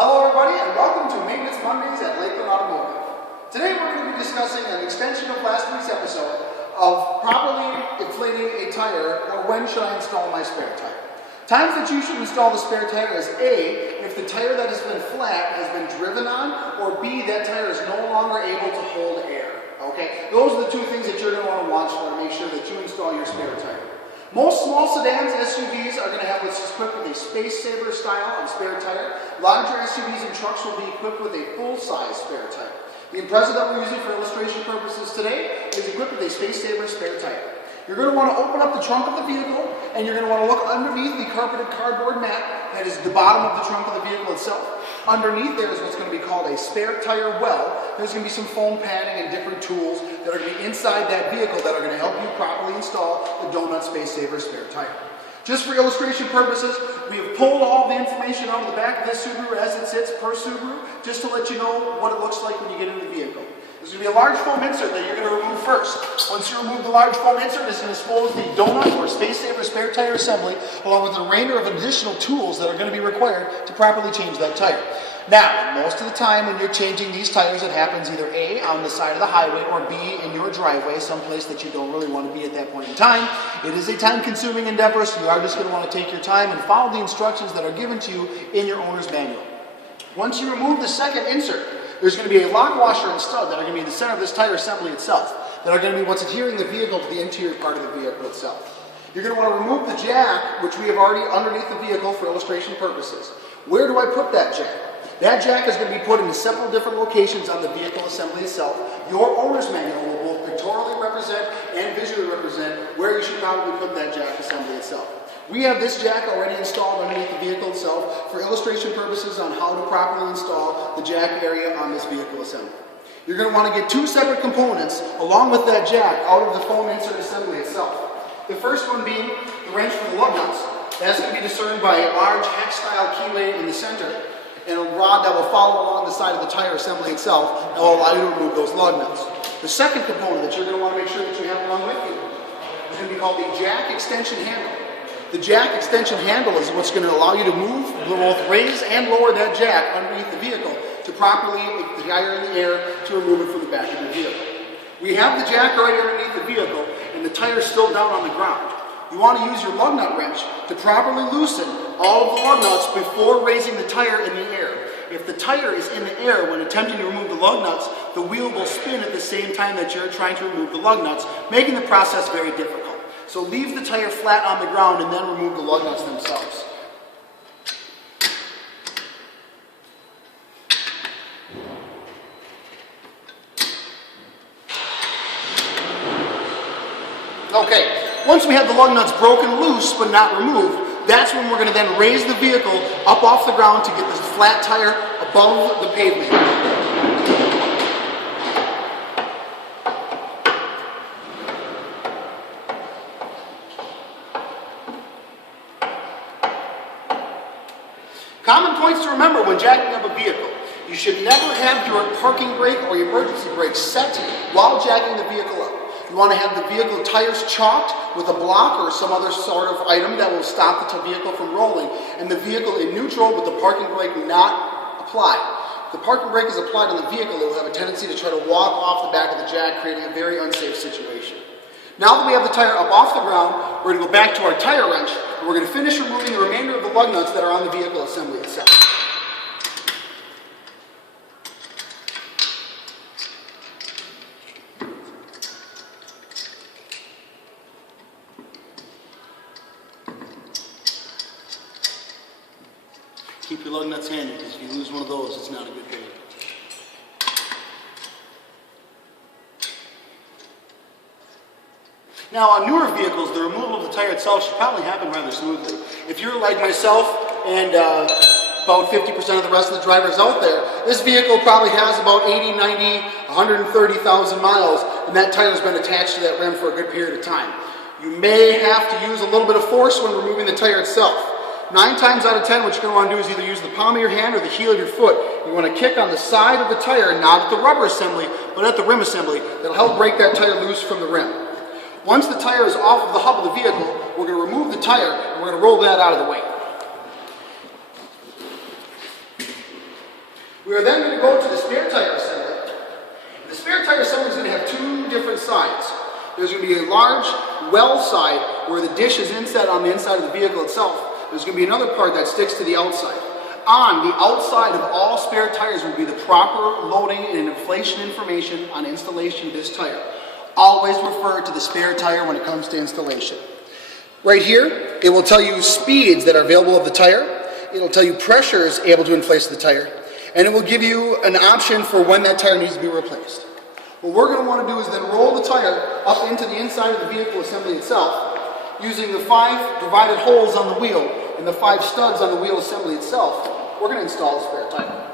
Hello everybody and welcome to Maintenance Mondays at Lakeland Automotive. Today we're going to be discussing an extension of last week's episode of properly inflating a tire, or when should I install my spare tire. Times that you should install the spare tire is A, if the tire that has been flat has been driven on, or B, that tire is no longer able to hold air. Okay, those are the two things that you're going to want to watch for to make sure that you install your spare tire. Most small sedans, SUVs, are going to have what's equipped with a Space Saver style of spare tire. Larger SUVs and trucks will be equipped with a full-size spare tire. The Impreza that we're using for illustration purposes today is equipped with a Space Saver spare tire. You're going to want to open up the trunk of the vehicle, and you're going to want to look underneath the carpeted cardboard mat that is the bottom of the trunk of the vehicle itself. Underneath there is what's going to be called a spare tire well. There's going to be some foam padding and different tools that are going to be inside that vehicle that are going to help you properly install the Donut Space Saver spare tire. Just for illustration purposes, we have pulled all the information out of the back of this Subaru as it sits per Subaru, just to let you know what it looks like when you get in the vehicle. There's going to be a large foam insert that you're going to remove first. Once you remove the large foam insert, it's going to expose the Donut or Space Saver spare tire assembly, along with the remainder of additional tools that are going to be required to properly change that tire. Now, most of the time when you're changing these tires, it happens either A, on the side of the highway, or B, in your driveway, someplace that you don't really want to be at that point in time. It is a time-consuming endeavor, so you are just going to want to take your time and follow the instructions that are given to you in your owner's manual. Once you remove the second insert, there's going to be a lock washer and stud that are going to be in the center of this tire assembly itself, that are going to be what's adhering the vehicle to the interior part of the vehicle itself. You're going to want to remove the jack, which we have already underneath the vehicle for illustration purposes. Where do I put that jack? That jack is going to be put in several different locations on the vehicle assembly itself. Your owner's manual will both pictorially represent and visually represent where you should probably put that jack assembly itself. We have this jack already installed underneath the vehicle itself for illustration purposes on how to properly install the jack area on this vehicle assembly. You're going to want to get two separate components along with that jack out of the foam insert assembly itself. The first one being the wrench for the lug nuts. That's going to be discerned by a large hex-style keyway in the center, and a rod that will follow along the side of the tire assembly itself and will allow you to remove those lug nuts. The second component that you're going to want to make sure that you have along with you is going to be called the jack extension handle. The jack extension handle is what's going to allow you to move, both raise and lower that jack underneath the vehicle to properly make the tire in the air to remove it from the back of the vehicle. We have the jack right underneath the vehicle and the tire is still down on the ground. You want to use your lug nut wrench to properly loosen all of the lug nuts before raising the tire in the air. If the tire is in the air when attempting to remove the lug nuts, the wheel will spin at the same time that you're trying to remove the lug nuts, making the process very difficult. So leave the tire flat on the ground and then remove the lug nuts themselves. Okay. Once we have the lug nuts broken loose but not removed, that's when we're going to then raise the vehicle up off the ground to get this flat tire above the pavement. Common points to remember when jacking up a vehicle. You should never have your parking brake or your emergency brake set while jacking the vehicle up. You want to have the vehicle tires chalked with a block or some other sort of item that will stop the vehicle from rolling, and the vehicle in neutral with the parking brake not applied. If the parking brake is applied on the vehicle, it will have a tendency to try to walk off the back of the jack, creating a very unsafe situation. Now that we have the tire up off the ground, we're going to go back to our tire wrench, and we're going to finish removing the remainder of the lug nuts that are on the vehicle assembly itself. Keep your lug nuts handy, because if you lose one of those, it's not a good thing. Now, on newer vehicles, the removal of the tire itself should probably happen rather smoothly. If you're like myself and about 50% of the rest of the drivers out there, this vehicle probably has about 80, 90, 130,000 miles, and that tire has been attached to that rim for a good period of time. You may have to use a little bit of force when removing the tire itself. 9 times out of 10, what you're going to want to do is either use the palm of your hand or the heel of your foot. You want to kick on the side of the tire, not at the rubber assembly, but at the rim assembly. That'll help break that tire loose from the rim. Once the tire is off of the hub of the vehicle, we're going to remove the tire and we're going to roll that out of the way. We are then going to go to the spare tire assembly. The spare tire assembly is going to have two different sides. There's going to be a large well side where the dish is inset on the inside of the vehicle itself. There's going to be another part that sticks to the outside. On the outside of all spare tires will be the proper loading and inflation information on installation of this tire. Always refer to the spare tire when it comes to installation. Right here, it will tell you speeds that are available of the tire. It will tell you pressures able to inflate the tire. And it will give you an option for when that tire needs to be replaced. What we're going to want to do is then roll the tire up into the inside of the vehicle assembly itself using the 5 divided holes on the wheel and the 5 studs on the wheel assembly itself. We're going to install the spare tire.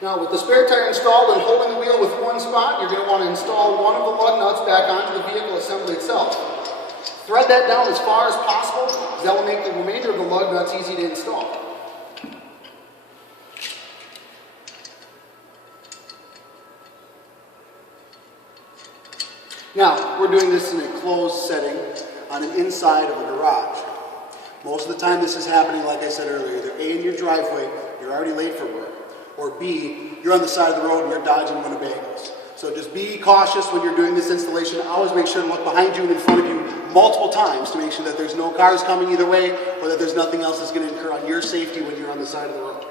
Now with the spare tire installed and holding the wheel with one spot, you're going to want to install one of the lug nuts back onto the vehicle assembly itself. Thread that down as far as possible, because that will make the remainder of the lug nuts easy to install. Now, we're doing this in a closed setting on an inside of a garage. Most of the time this is happening, like I said earlier, either A, in your driveway, you're already late for work, or B, you're on the side of the road and you're dodging Winnebagos. So just be cautious when you're doing this installation. Always make sure to look behind you and in front of you multiple times to make sure that there's no cars coming either way, or that there's nothing else that's going to incur on your safety when you're on the side of the road.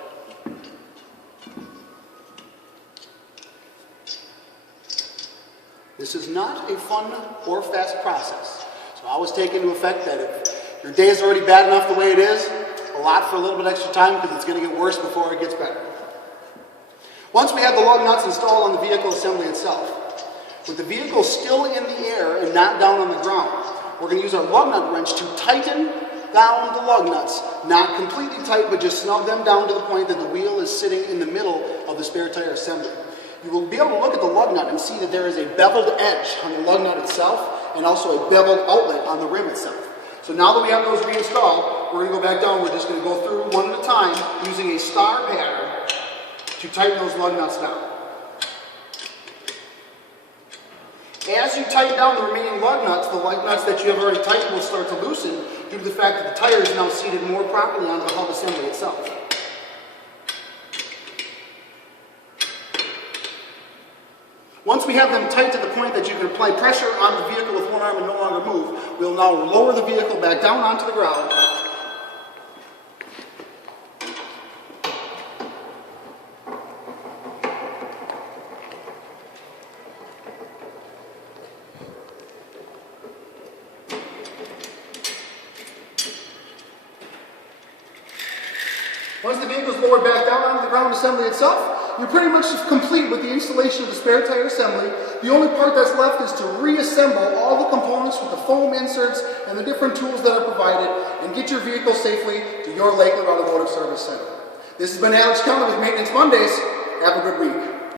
This is not a fun or fast process. So always take into effect that if your day is already bad enough the way it is, allot for a little bit extra time because it's going to get worse before it gets better. Once we have the lug nuts installed on the vehicle assembly itself, with the vehicle still in the air and not down on the ground, we're going to use our lug nut wrench to tighten down the lug nuts. Not completely tight, but just snug them down to the point that the wheel is sitting in the middle of the spare tire assembly. You will be able to look at the lug nut and see that there is a beveled edge on the lug nut itself and also a beveled outlet on the rim itself. So now that we have those reinstalled, we're going to go back down. We're just going to go through one at a time using a star pattern to tighten those lug nuts down. As you tighten down the remaining lug nuts, the lug nuts that you have already tightened will start to loosen due to the fact that the tire is now seated more properly onto the hub assembly itself. Once we have them tight to the point that you can apply pressure on the vehicle with one arm and no longer move, we'll now lower the vehicle back down onto the ground. Once the vehicle is lowered back down onto the ground assembly itself, you're pretty much complete with the installation of the spare tire assembly. The only part that's left is to reassemble all the components with the foam inserts and the different tools that are provided and get your vehicle safely to your Lakeland Automotive Service Center. This has been Alex Keller with Maintenance Mondays. Have a good week.